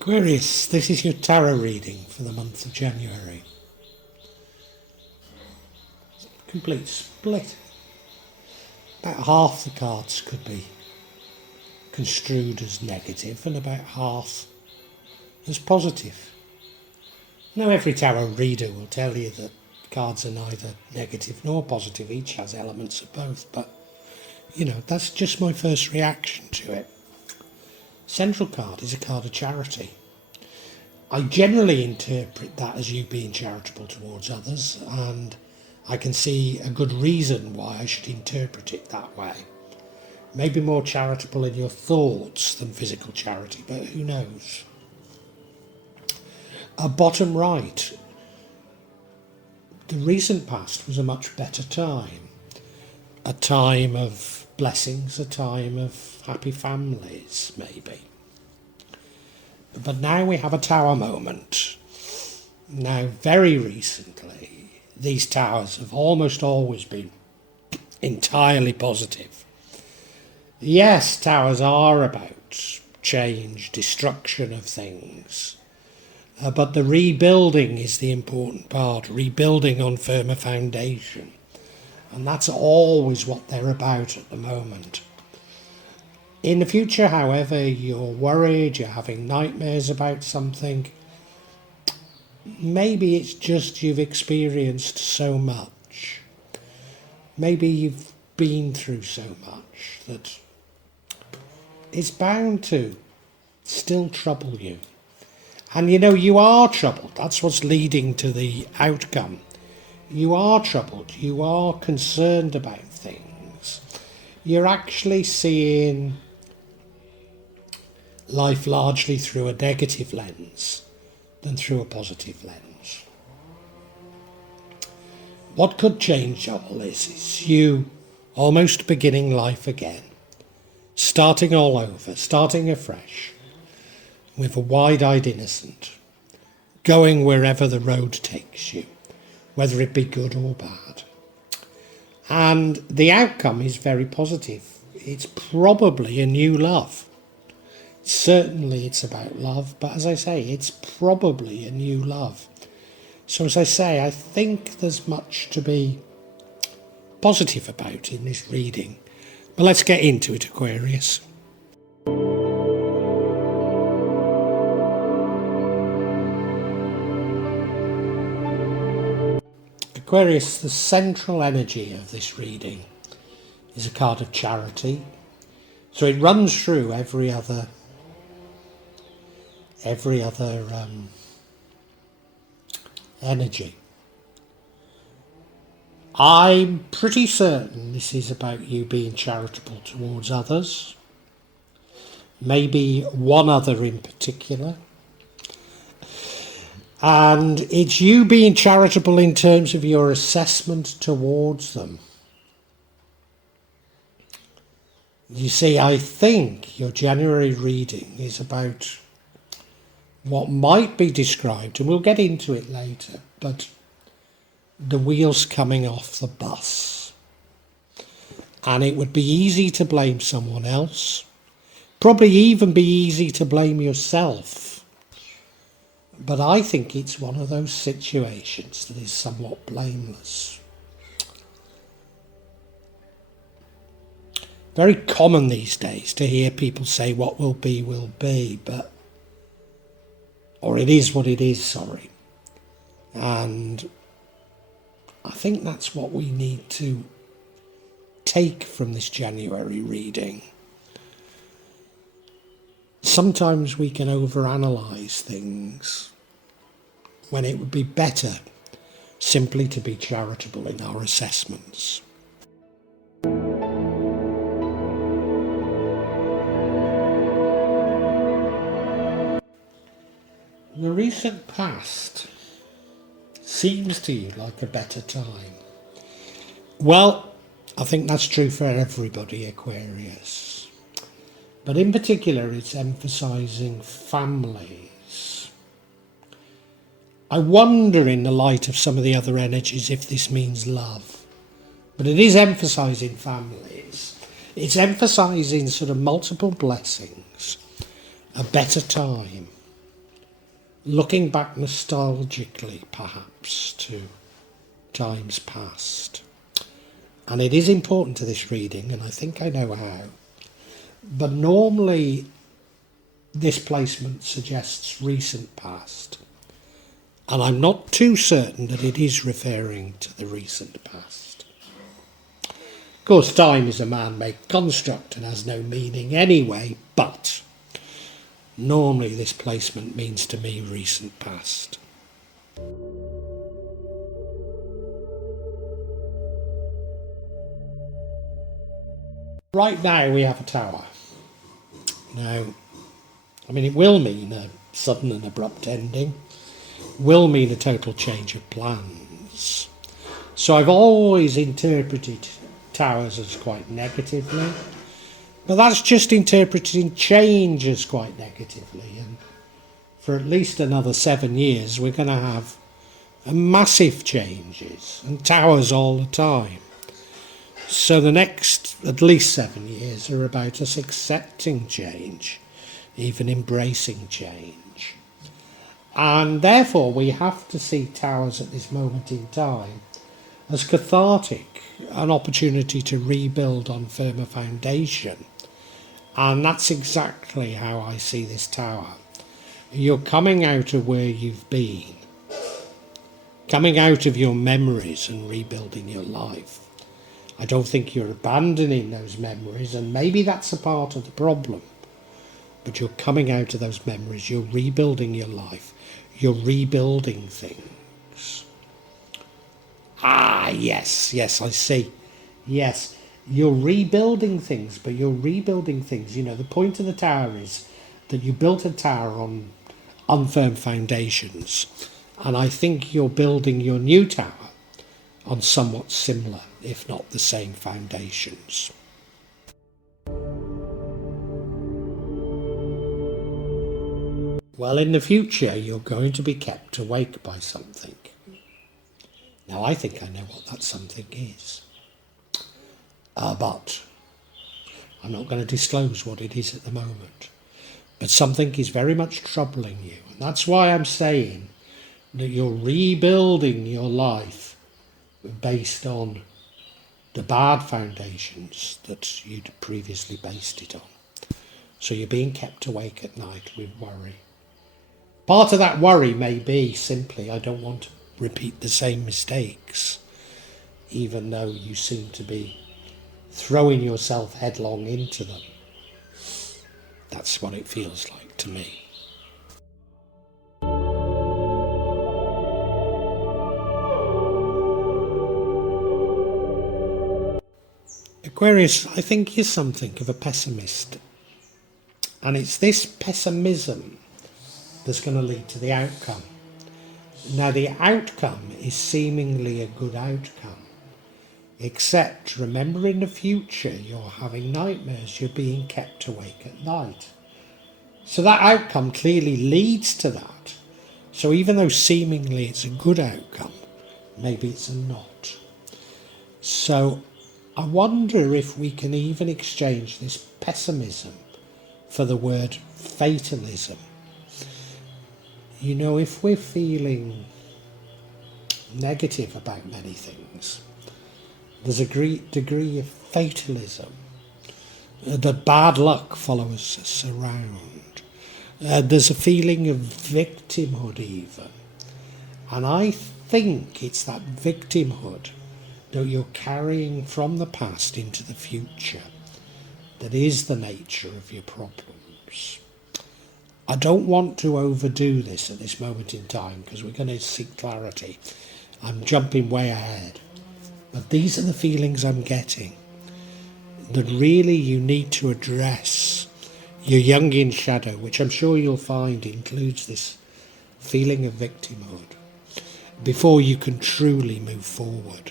Aquarius, this is your tarot reading for the month of January. Complete split. About half the cards could be construed as negative and about half as positive. Now every tarot reader will tell you that cards are neither negative nor positive, each has elements of both, but that's just my first reaction to it. Central card is a card of charity. I generally interpret that as you being charitable towards others, and I can see a good reason why I should interpret it that way. Maybe more charitable in your thoughts than physical charity, but who knows? Bottom right, the recent past was a much better time. A time of blessings, a time of happy families, maybe. But now we have a tower moment. Now, very recently, these towers have almost always been entirely positive. Yes, towers are about change, destruction of things. But the rebuilding is the important part, rebuilding on firmer foundation. And that's always what they're about at the moment. In the future, however, you're worried, you're having nightmares about something. Maybe it's just you've experienced so much. Maybe you've been through so much that it's bound to still trouble you. And you are troubled. That's what's leading to the outcome. You are troubled. You are concerned about things. You're actually seeing life largely through a negative lens than through a positive lens. What could change all this is you almost beginning life again, starting all over, starting afresh, with a wide-eyed innocent, going wherever the road takes you, whether it be good or bad. And the outcome is very positive. It's probably a new love. Certainly it's about love, but as I say, it's probably a new love. So as I say, I think there's much to be positive about in this reading. But let's get into it, Aquarius. Aquarius, the central energy of this reading is a card of charity. So it runs through every other energy. I'm pretty certain this is about you being charitable towards others. Maybe one other in particular. And it's you being charitable in terms of your assessment towards them. You see, I think your January reading is about what might be described, and we'll get into it later, but the wheels coming off the bus. And it would be easy to blame someone else, probably even be easy to blame yourself. But I think it's one of those situations that is somewhat blameless. Very common these days to hear people say what will be, or it is what it is, sorry. And I think that's what we need to take from this January reading. Sometimes we can overanalyze things when it would be better simply to be charitable in our assessments. The recent past seems to you like a better time. Well, I think that's true for everybody, Aquarius. But in particular, it's emphasising families. I wonder, in the light of some of the other energies, if this means love. But it is emphasising families. It's emphasising sort of multiple blessings, a better time. looking back nostalgically perhaps to times past. And it is important to this reading, and I think I know how. But normally this placement suggests recent past, and I'm not too certain that it is referring to the recent past. Of course, time is a man-made construct and has no meaning anyway, but normally this placement means to me recent past. Right now we have a tower. Now, I mean, it will mean a sudden and abrupt ending, will mean a total change of plans. So I've always interpreted towers as quite negatively, but that's just interpreting change as quite negatively. And for at least another 7 years, we're going to have massive changes and towers all the time. So the next at least 7 years are about us accepting change, even embracing change. And therefore we have to see towers at this moment in time as cathartic, an opportunity to rebuild on firmer foundation. And that's exactly how I see this tower. You're coming out of where you've been, coming out of your memories and rebuilding your life. I don't think you're abandoning those memories, and maybe that's a part of the problem. But you're coming out of those memories, you're rebuilding your life, you're rebuilding things. Yes, I see. Yes, you're rebuilding things, but you're rebuilding things. You know, the point of the tower is that you built a tower on unfirm foundations, and I think you're building your new tower on somewhat similar, if not the same, foundations. Well, in the future, you're going to be kept awake by something. Now, I think I know what that something is. But I'm not going to disclose what it is at the moment. But something is very much troubling you. And that's why I'm saying that you're rebuilding your life based on the bad foundations that you'd previously based it on. So you're being kept awake at night with worry. Part of that worry may be simply, I don't want to repeat the same mistakes, even though you seem to be throwing yourself headlong into them. That's what it feels like to me. Aquarius, I think you're something of a pessimist. And it's this pessimism that's going to lead to the outcome. Now, the outcome is seemingly a good outcome. Except, remember, in the future, you're having nightmares, you're being kept awake at night. So that outcome clearly leads to that. So even though seemingly it's a good outcome, maybe it's not. So I wonder if we can even exchange this pessimism for the word fatalism. You know, if we're feeling negative about many things, there's a great degree of fatalism, that bad luck follows us around. There's a feeling of victimhood even. And I think it's that victimhood that you're carrying from the past into the future that is the nature of your problems. I don't want to overdo this at this moment in time because we're going to seek clarity. I'm jumping way ahead. But these are the feelings I'm getting, that really you need to address your Jungian shadow, which I'm sure you'll find includes this feeling of victimhood, before you can truly move forward.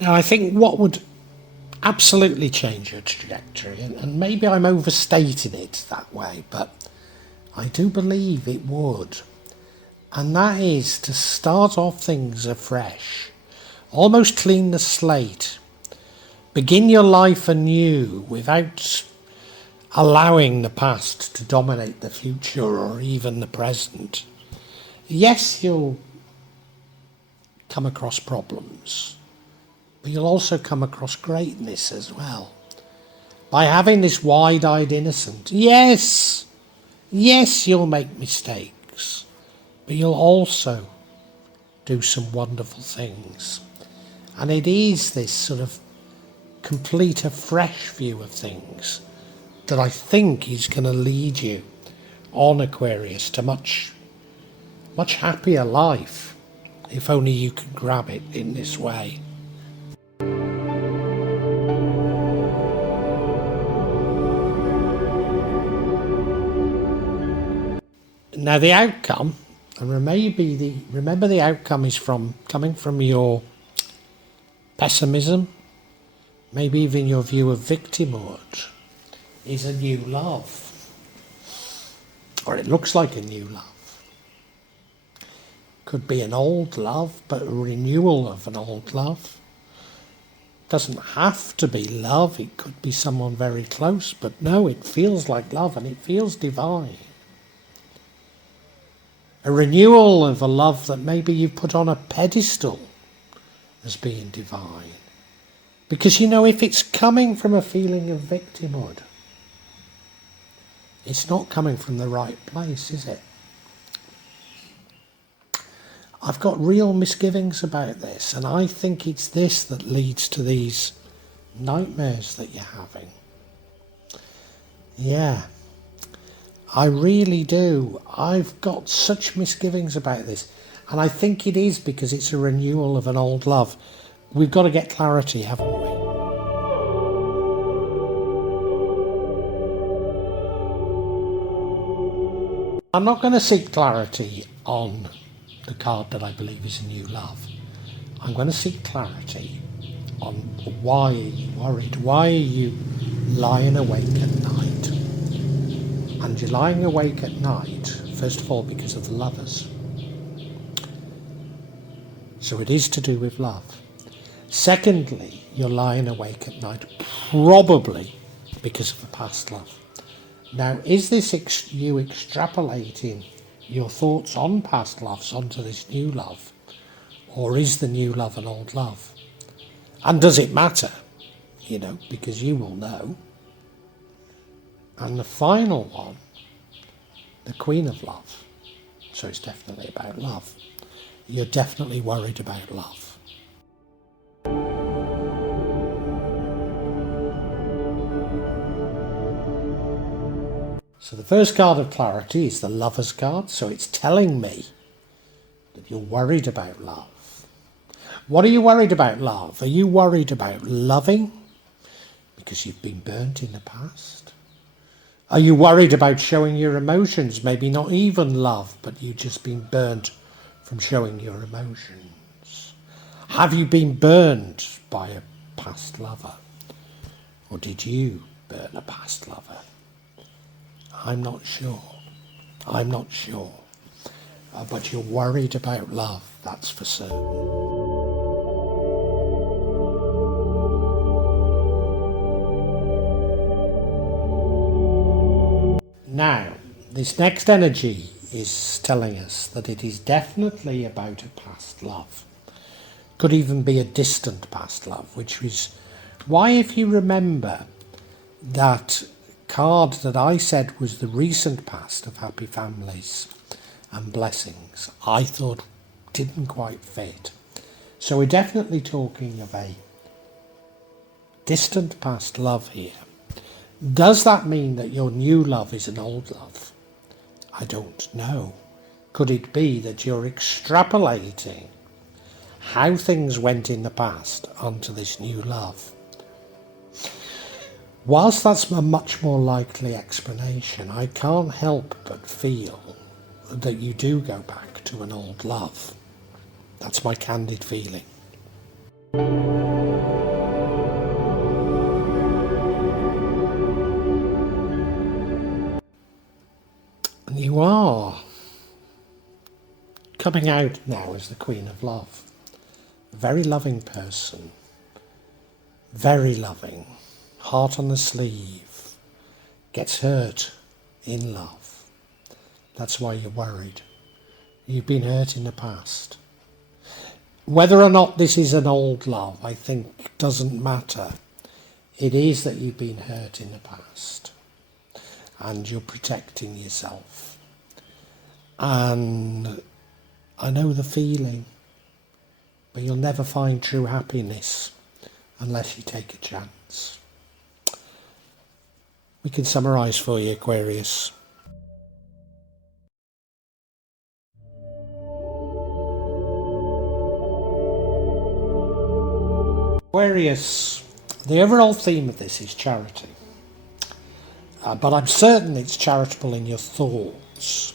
Now, I think what would absolutely change your trajectory, and maybe I'm overstating it that way, but I do believe it would, and that is to start off things afresh, almost clean the slate, Begin your life anew without allowing the past to dominate the future or even the present. Yes, you'll come across problems, but you'll also come across greatness as well. By having this wide-eyed innocence, yes, you'll make mistakes, but you'll also do some wonderful things. And it is this sort of complete, a fresh view of things that I think is going to lead you on, Aquarius, to much happier life, if only you could grab it in this way. Now the outcome, and remember the outcome is coming from your pessimism, maybe even your view of victimhood, is a new love. Or it looks like a new love. Could be an old love, but a renewal of an old love. Doesn't have to be love, it could be someone very close, but no, it feels like love and it feels divine. A renewal of a love that maybe you put on a pedestal as being divine. Because if it's coming from a feeling of victimhood, it's not coming from the right place, is it? I've got real misgivings about this, and I think it's this that leads to these nightmares that you're having. Yeah, I really do. I've got such misgivings about this, and I think it is because it's a renewal of an old love. We've got to get clarity, haven't we? I'm not going to seek clarity on the card that I believe is a new love. I'm going to seek clarity on why are you worried? Why are you lying awake at night? And you're lying awake at night, first of all, because of the lovers. So it is to do with love. Secondly, you're lying awake at night, probably because of a past love. Now, is this you extrapolating your thoughts on past loves onto this new love? Or is the new love an old love? And does it matter? Because you will know. And the final one, the Queen of Love. So it's definitely about love. You're definitely worried about love. So the first card of clarity is the Lover's card. So it's telling me that you're worried about love. What are you worried about, love? Are you worried about loving because you've been burnt in the past? Are you worried about showing your emotions? Maybe not even love, but you've just been burnt from showing your emotions. Have you been burned by a past lover? Or did you burn a past lover? I'm not sure. But you're worried about love, that's for certain. Now, this next energy is telling us that it is definitely about a past love. Could even be a distant past love, which is why, if you remember, that card that I said was the recent past of happy families and blessings, I thought didn't quite fit. So we're definitely talking of a distant past love here. Does that mean that your new love is an old love? I don't know. Could it be that you're extrapolating how things went in the past onto this new love? Whilst that's a much more likely explanation, I can't help but feel that you do go back to an old love. That's my candid feeling. And you are coming out now as the Queen of Love. A very loving person. very loving, heart on the sleeve, gets hurt in love. That's why you're worried. You've been hurt in the past. Whether or not this is an old love, I think doesn't matter. It is that you've been hurt in the past and you're protecting yourself. And I know the feeling, but you'll never find true happiness unless you take a chance. We can summarise for you, Aquarius. Aquarius, the overall theme of this is charity. But I'm certain it's charitable in your thoughts.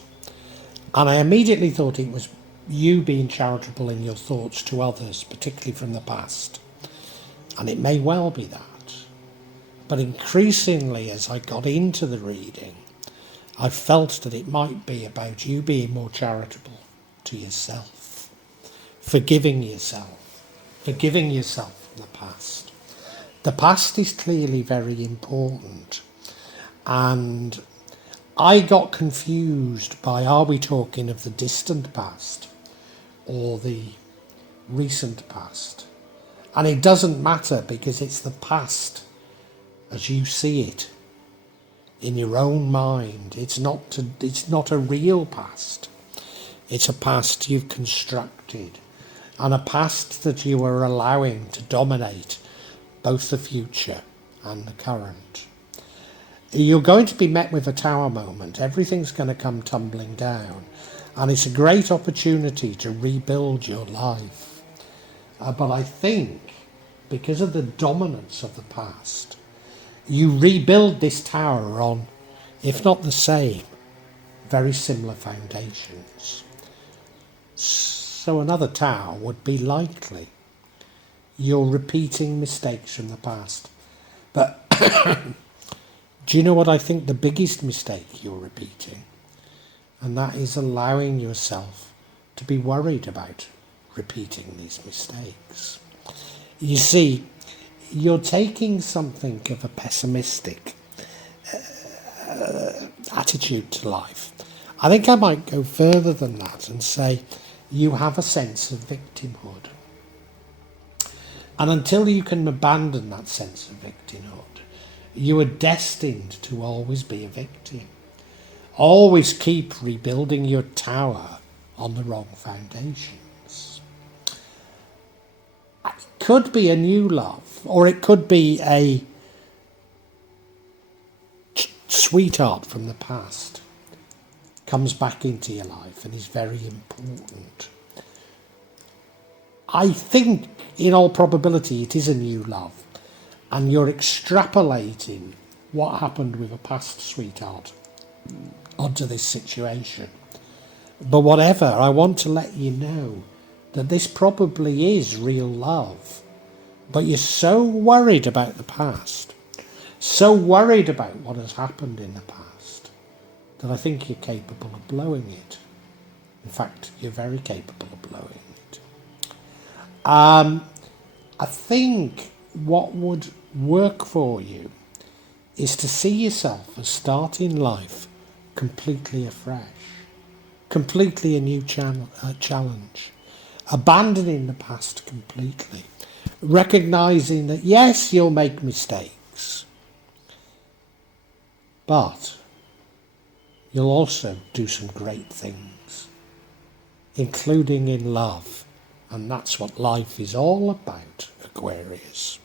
And I immediately thought it was you being charitable in your thoughts to others, particularly from the past. And it may well be that. But increasingly, as I got into the reading, I felt that it might be about you being more charitable to yourself, forgiving yourself from the past. The past is clearly very important. And I got confused by, are we talking of the distant past or the recent past? And it doesn't matter, because it's the past as you see it in your own mind. It's not a real past. It's a past you've constructed, and a past that you are allowing to dominate both the future and the current. You're going to be met with a tower moment. Everything's going to come tumbling down, and it's a great opportunity to rebuild your life. But I think because of the dominance of the past, you rebuild this tower on, if not the same, very similar foundations. So another tower would be likely. You're repeating mistakes from the past. But do you know what I think the biggest mistake you're repeating? And that is allowing yourself to be worried about repeating these mistakes. You see, you're taking something of a pessimistic attitude to life. I think I might go further than that and say you have a sense of victimhood. And until you can abandon that sense of victimhood, you are destined to always be a victim. Always keep rebuilding your tower on the wrong foundations. It could be a new love, or it could be a sweetheart from the past comes back into your life and is very important. I think in all probability it is a new love, and you're extrapolating what happened with a past sweetheart onto this situation. But whatever, I want to let you know that this probably is real love. But you're so worried about the past, so worried about what has happened in the past, that I think you're capable of blowing it. In fact, you're very capable of blowing it. I think what would work for you is to see yourself as starting life completely afresh, completely a new challenge, abandoning the past completely, recognising that yes, you'll make mistakes, but you'll also do some great things, including in love, and that's what life is all about, Aquarius.